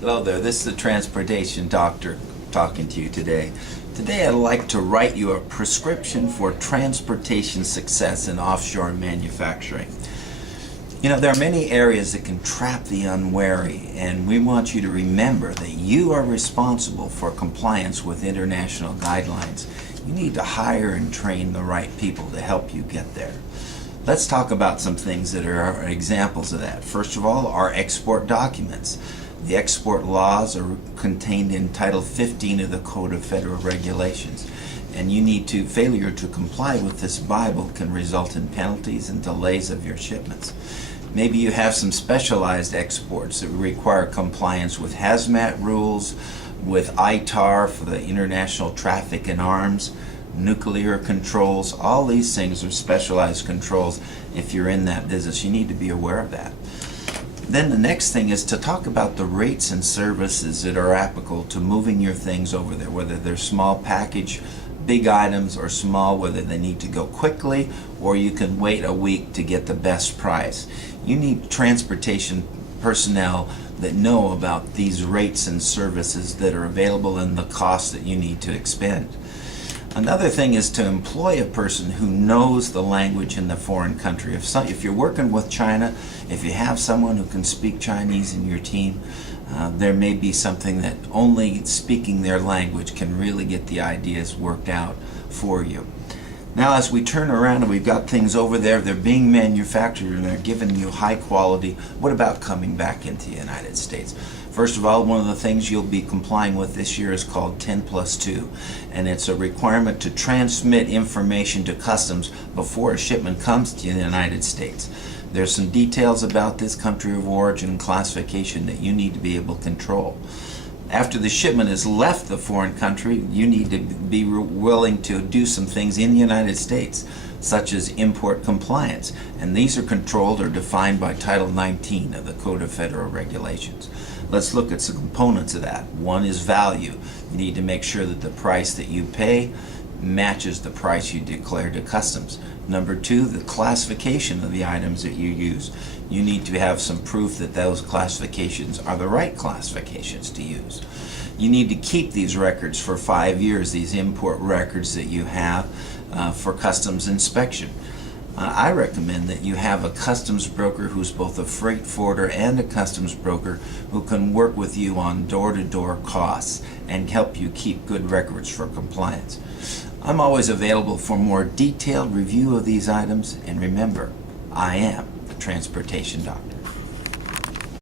Hello there, this is the Transportation Doctor talking to you today. Today I'd like to write you a prescription for transportation success in offshore manufacturing. You know, there are many areas that can trap the unwary, and we want you to remember that you are responsible for compliance with international guidelines. You need to hire and train the right people to help you get there. Let's talk about some things that are examples of that. First of all, our export documents. The export laws are contained in Title 15 of the Code of Federal Regulations, and failure to comply with this Bible can result in penalties and delays of your shipments. Maybe you have some specialized exports that require compliance with hazmat rules, with ITAR for the International Traffic in Arms, nuclear controls. All these things are specialized controls. If you're in that business, you need to be aware of that. Then the next thing is to talk about the rates and services that are applicable to moving your things over there, whether they're small package, big items, or small, whether they need to go quickly or you can wait a week to get the best price. You need transportation personnel that know about these rates and services that are available and the cost that you need to expend. Another thing is to employ a person who knows the language in the foreign country. If you're working with China, if you have someone who can speak Chinese in your team, there may be something that only speaking their language can really get the ideas worked out for you. Now as we turn around and we've got things over there, they're being manufactured and they're giving you high quality. What about coming back into the United States? First of all, one of the things you'll be complying with this year is called 10+2, and it's a requirement to transmit information to customs before a shipment comes to the United States. There's some details about this country of origin classification that you need to be able to control. After the shipment has left the foreign country, you need to be willing to do some things in the United States, such as import compliance, and these are controlled or defined by Title 19 of the Code of Federal Regulations. Let's look at some components of that. One is value. You need to make sure that the price that you pay matches the price you declare to customs. Number two, the classification of the items that you use. You need to have some proof that those classifications are the right classifications to use. You need to keep these records for 5 years, these import records that you have for customs inspection. I recommend that you have a customs broker who's both a freight forwarder and a customs broker who can work with you on door-to-door costs and help you keep good records for compliance. I'm always available for more detailed review of these items, and remember, I am the Transportation Doctor.